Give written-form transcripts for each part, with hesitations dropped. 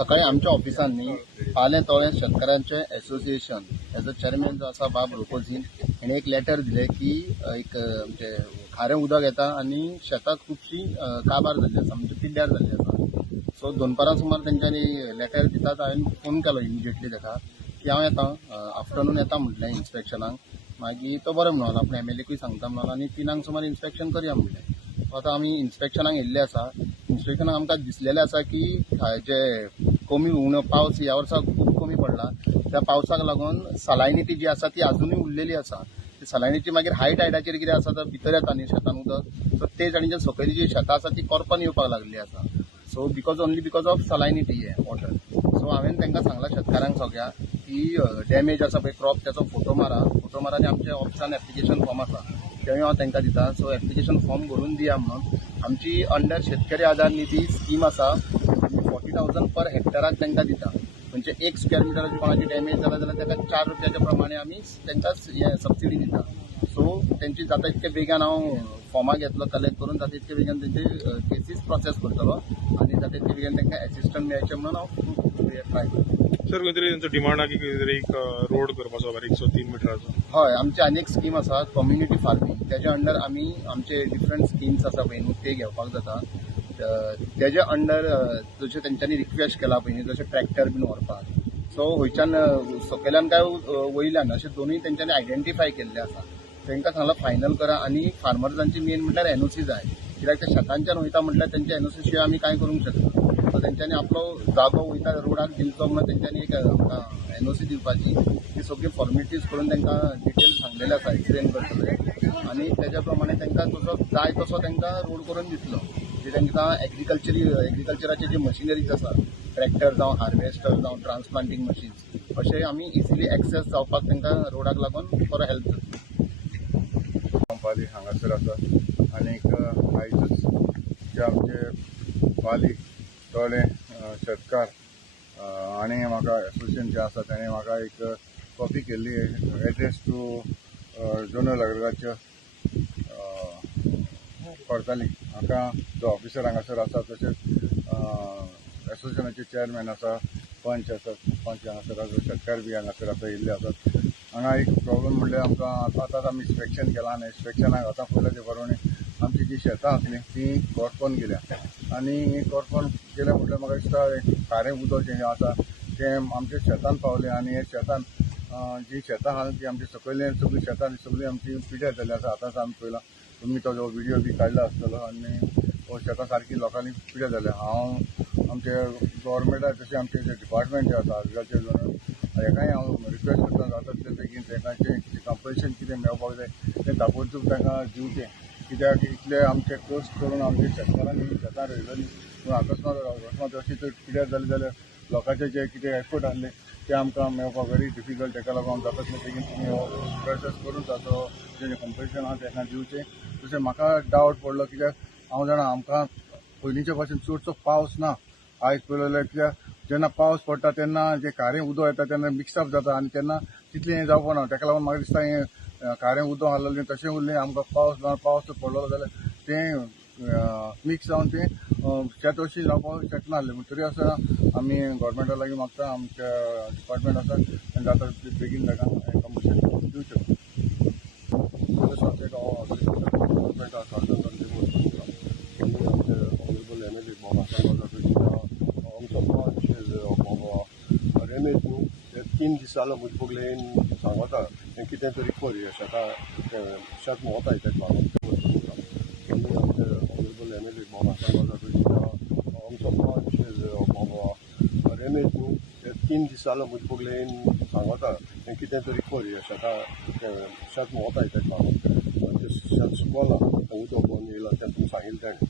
सकाळी आमच्या ऑफिसांनी पाले तळे शेतकऱ्यांचे असोसिएशन याचो चेअरमॅन जो आसा बाब रोकोजीन हेणे एक लेटर दिले की एक म्हणजे खारें उदक येता आणि शेतात खूबशी काबार जाल्ली आसा म्हणजे पिड्ड्यार जाल्ली आसा. सो 2:15 सुमार तेंच्यांनी लेटर दितात हांवें फोन केलो इमिजिएटली ताका की हांव येता आफ्टरनून येता म्हटलें इन्स्पेक्शनाक. मागीर तो बरें म्हणून आम्ही एमएलएकूय सांगता म्हणून आनी 3 सुमार इन्स्पेक्शन करया म्हणलें. आता आमी इन्स्पेक्शनाक येयल्ले आसा. इन्स्पेक्शनाक आमकां दिसलेलें आसा की जे कमी उणो पावस ह्या वर्सा खूब कमी पडला त्या पावसाक लागून सलायनिटी जी आसा ती अजूनय उरलेली आसा. ती सलायनिटी मागीर हाय टायडाचेर कितें आसा तर भितर येता न्ही शेतान उदक सो ते आनी जे सकयली जी शेतां आसा ती करपान येवपाक लागली आसा. सो ओनली बिकॉज ऑफ सलायनिटी हे वॉटर. सो हांवें तांकां सांगला शेतकारांक सगळ्या की डॅमेज आसा पळय क्रॉप त्याचो फोटो मारा आनी आमच्या ऑफिसान एप्लिकेशन फॉर्म आसा तेवूय हांव तांकां दिता. सो एप्लिकेशन फॉर्म भरून दिया म्हणून. आमची अंडर शेतकरी आधार निधी स्कीम आसा 40,000 पर हेक्टराक तांकां दिता. म्हणजे 1 स्क्वेअर मिटराची कोणाची डॅमेज जाला जाल्यार ताका 4 रुपयाच्या प्रमाणे आमी तांकां सबसिडी दिता. सो तेंची जाता इतके बेगीन हांव फॉर्मां घेतलो कलेक्ट करून जाता इतके बेगीन तेंचे केसीस प्रोसेस करतलो आनी जाता इतके बेगीन तांकां एसिस्टंट मेळचें म्हणून हांव ट्राय करता. सर खंय तरी तेंचो डिमांड आहा की एक रोड करपाचो बारीकसो 3 मिटराचो. हय आमची आनी एक स्कीम आसा कम्युनिटी फार्मिंग. तेज्या अंडर आमी आमचे डिफरंट स्किम्स आसा पळय न्हू ते घेवपाक जाता. तेज्या अंडर जशें तेंच्यांनी रिक्वेस्ट केला पळय न्ही जशें ट्रॅक्टर बीन व्हरपाक. सो वयच्यान सकयल्यान काय वयल्यान अशें दोनूय तेंच्यांनी आयडेंटिफाय केल्ले आसा. तांकां सांगलां फायनल करा आनी फार्मर्सांची मेन म्हटल्यार एनओसी जाय. कित्याक ते शेतांच्यान वयता म्हटल्यार तेंच्या एनओसी शिवाय आमी कांय करूंक शकना. सो तेंच्यांनी आपलो जागो वयता रोडाक दिवचो म्हणून तेंच्यांनी एक आमकां एनओसी दिवपाची ती सगळी फॉर्मेलिटीज करून तांकां डिटेल सांगलेले आसा एक्सप्लेन करतले आनी तेज्या प्रमाणे तांकां तसो जाय तसो तांकां रोड करून दितलो. जे तांकां एग्रीकल्चराचे जे मशिनरीज आसा ट्रॅक्टर जावं हार्वेस्टर जावं ट्रान्सप्लांटींग मशीन्स अशें आमी इजिली एक्सेस जावपाक तांकां रोडाक लागून बरो हेल्प जाता. पाली हांगासर आसा आनीक आयजच जे आमचे पाली तळे शेतकार आनी म्हाका एसोसिएशन जे आसा ताणें म्हाका एक कॉपी केल्ली एड्रेस टू झोनल एग्रीकल्चर करताली. म्हाका जो ऑफिसर हांगासर आसा तशेंच एसोसिएशनाचे चेअरमॅन आसा पंच हांगासर आसा शेतकार बी हांगासर आसा येयल्ले आसात. हांगा एक प्रॉब्लम म्हणल्यार आमकां आतांच आमी इन्स्पेक्शन केलां आनी इन्स्पेक्शनाक आतां पयलें ते बरोवणी आमची जी शेतां आसलीं ती करपोन गेल्या आनी करपोन गेल्या म्हटल्यार म्हाका दिसता खारें उदक जें आसा तें आमच्या शेतान पावलें आनी हे शेतान जी शेतां आहा ती आमची सकयली सगळीं शेतां सगळीं आमची पिड्ड्यार जाल्ली आसा. आतांच आमी पळयलां तुमी तो व्हिडियो बी काडला आसतलो आनी शेतां सारकी लोकांनी पिड्ड्यार जाल्या. हांव आमचे गव्हर्मेंटाक तशें आमचे जे डिपार्टमेंट जे आसा एग्रीकल्चर हेकाय हांव रिक्वेस्ट करता जाता तितले बेगीन तांकां जें कंपल्शन कितें मेळपाक जाय तें ताबडतोब तांकां दिवचें. कित्याक इतले आमचे कश्ट करून आमच्या शेतकारांनी शेतां रोयलेलीं पूण अकस्मात अशी तर पिड्ड्यार जाली जाल्यार लोकांचे जे कितें एफर्ट आसले ते आमकां मेळपाक व्हेरी डिफिकल्ट. ताका लागून जाता तितले बेगीन तुमी हो प्रोसेस करून ताचो जें कंपल्शन आहा तांकां दिवचें. तशें म्हाका डावट पडलो कित्याक हांव जाणा आमकां पयलींच्या भशेन चडसो पावस ना. आयज पळयलें कित्याक जेन्ना पावस पडटा तेन्ना जें खारें उदक येता तेन्ना मिक्सअप जाता आनी तेन्ना तितलें हें जावपाक ना. ताका लागून म्हाका दिसता हें खारें उदक आहलेलें तशें उरलें आमकां पावस पडलो जाल्यार तें मिक्स जावन तें शेत अशी जावपाक शकना आहलें. पूण तरी आसा आमी गव्हर्मेंटा लागीं मागता आमच्या डिपार्टमेंट आसा आनी जाता तितले बेगीन ताका कंपल्शन दिवचें. गव्हर्मेंट आसा आमचे ऑनरेबल एमएलए बाबा आमचो बाबा रेमेश न्हू ते 3 दीस जालो म्हजे पगलेन सांगता तें कितें तरी कर हें शेत मोवता तेका लागून आनी आमचे ऑनरेबल एमएलए बाबा आमचो बाबा रेमेश न्हू ते 3 दीस जालो म्हजे पगलेन सांगता तें कितें तरी कर हें शेत मोवता तेका लागून शेत सुकवना उदक बंद येयलां तें तुमी सांगिल्लें ताणें.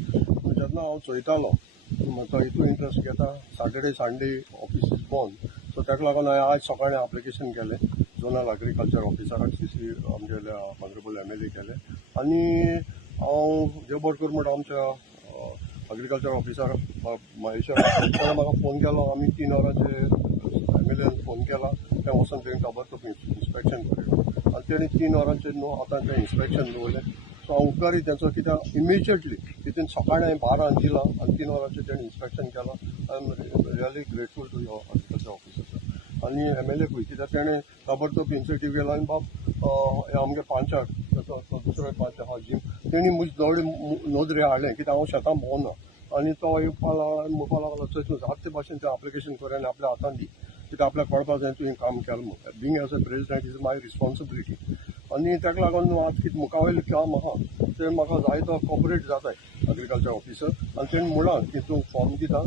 जेन्ना हांव चयतालो म्हाका हितून इंट्रस्ट घेता सॅटर्डे संडे ऑफिस इज बंद. सो ताका लागून हांवें आयज सकाळीं एप्लिकेशन केलें झोनल एग्रीकल्चर ऑफिसराक सीसी आमचे ऑनरेबल एमएलए केलें आनी हांव जे बडकर म्हणटा आमच्या एग्रीकल्चर ऑफिसर महेश्वर ताणें म्हाका फोन केलो. आमी 3 वरांचेर एमएलएन फोन केला तें वचून थंय ताबडतोब इन्स्पेक्शन करूं आनी तेणी 3 वरांचेर न्हू आतां तें इन्स्पेक्शन दवरलें. सो हांव उपकारी तेंचो कित्याक इमिजिएटली विथीन सकाळीं हांवें 12 दिलां आनी 3 वरांचेर तेणें इन्स्पेक्शन केलां. I am really grateful to your agriculture officer आनी MLA कित्याक तेणें ताबडतोब इनिशिएटीव केलो आनी बाब हे आमगे पांचाड दुसरो पांच हा जीम तेणी म्हजी जवळ नोंदरे हाडलें कित्याक हांव शेतां भोंवना आनी तो येवपा म्हणपा लागलो चल तूं जाता ते भाशेन तें एप्लिकेशन कर आनी आपल्या हातान दी कित्याक आपल्याक कळपा जाय तुवें काम केलें म्हणून. Being as a president is my responsibility आनी ताका लागून आज कितें मुखावेलें काम आहा तें म्हाका जाय तो कॉपरेट जाताय एग्रीकल्चर ऑफिसर आनी तेणें म्हणलां की तूं फॉर्म दिता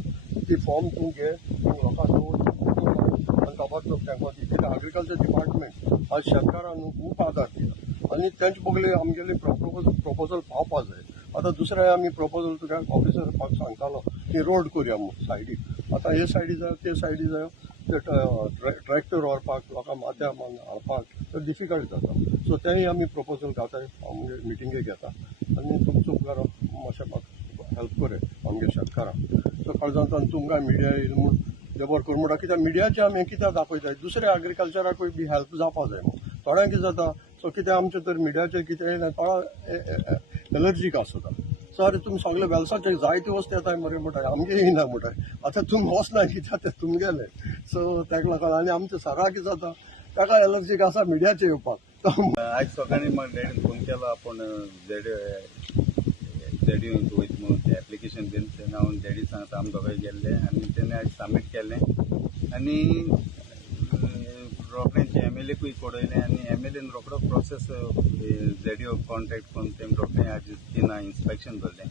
ती फॉर्म तूं घे लोकांक दवर आनी ताबडतोब तांकां दी कित्याक एग्रीकल्चर डिपार्टमेंट आज शेतकारांक खूब आदार दिता आनी तेंचे बगले आमगेले प्रपोजल पावपा जाय. आतां दुसरें आमी प्रपोजल तुका ऑफिसर सांगतालो की रोड करुया म्हणून सायडीक आतां हे सायडी जाय ते सायडी जाय ते ट्रॅक्टर व्हरपाक लोकांक माथ्या हाडपाक तर डिफिकल्ट जाता. सो तेंय आमी प्रपोजल घाताय आमगे मिटिंगेक येता आनी तुमचो उपकार मातशें म्हाका हेल्प करे आमगे शेतकारांक. सो काळजांतल्यान तुमकां मिडिया येयला म्हूण देबर कर म्हणटा कित्याक मिडियाचे आमी कित्याक दाखयताय दुसऱ्या एग्रीकल्चराकूय बी हेल्प जावपा जाय म्हणून. थोड्यांक कितें जाता सो कितें आमचें तर मिडियाचेर कितें येयलें थोडा एलर्जीक आसता. सो अरे तुमी सगळे वेलसाचे जायते वस्त येताय मरे म्हणटाय आमगे येयना म्हणटाय आतां तुमी वचना कित्याक तें तुमगेलें. सो ताका लागून आनी आमचें सगळ्याक कितें जाता ताका एलर्जीक आसा मिडियाचेर येवपाक. आज सकाळी म्हाका डॅडीन फोन केलो आपण डॅडी वयत म्हणून तें एप्लिकेशन दिवन तेन्ना हांव डॅडी सांगता आमी दोगांय गेल्ले आनी तेणें आज सबमीट केलें आनी रोखडेंचे MLAकूय पडयलें आनी MLAन रोखडो प्रोसेस ZDO कॉन्टेक्ट करून तेमी रोखडें आज तिना इन्स्पेक्शन धरलें.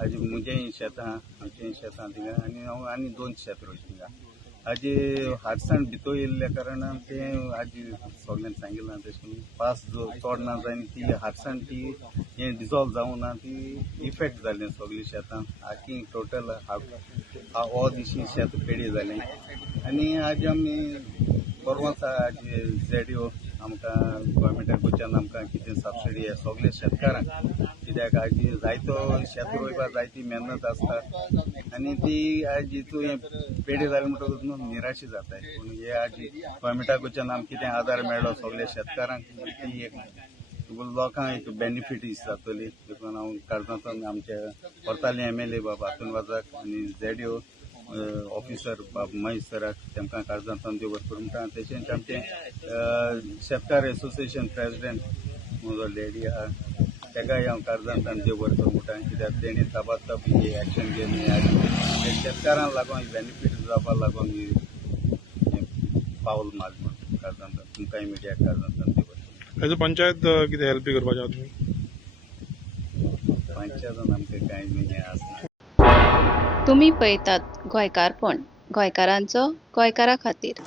आज म्हजें शेतां आमचें शेतां थिंगा आनी हांव आनी 2 शेत रोयता थिंगा. आज हाडसाण भितर येयल्ल्या कारणान तें आज सगळ्यांक सांगिल्लें तशें पास जो चड ना जाय ती हाडसाण ती हें डिजॉल्व जावं ना ती इफेक्ट जालें सगळीं शेतां आखी टोटल हो दिशी शेत पेडी जालें आनी आज आमी परवांच आज ZDO आमकां गोवोरमेंटाक वयच्यान आमकां कितें सबसिडी हे सगळे शेतकारांक कित्याक आज जायतो शेत रोयपाक जायती मेहनत आसता आनी ती आज हितून हें पेडी जालें म्हणटकूच न्हू निराशी जाताय पूण हे आज गोवोरमेंटाक वयच्यान आमकां कितें आदार मेळ्ळो सगळ्या शेतकारांक ती एक लोकांक एक बेनिफीट जातली देखून हांव काळजांतल्यान आमचे व्हरताले MLA बाबा हातून वाजाक आनी ZDO ऑफिसर बाब महेश सराक तेमकां काळजांतल्यान देव बरें करूं म्हणटा. तशेंच आमचे शेतकार एसोसिएशन प्रेसिडेंट म्हजो लेडी आहा तेकाय हांव काळजांतल्यान देव बरें करूं म्हणटा कित्याक तेणी ताबडतोब ही एक्शन घेवन आज शेतकारांक लागून बेनिफीट जावपाक लागून ही पावल मारलें म्हणून काळजांतल्यान तुमकांय मिडियाक काळजांतल्यान देव बरें एज अ पंचायत कितें हेल्प करपाचें आहा तुमी पंचायतान आमकां कांय हें आसना. तुम्ही पळयतात गोंयकारपण गोंयकारांचो गोंयकारा खातीर.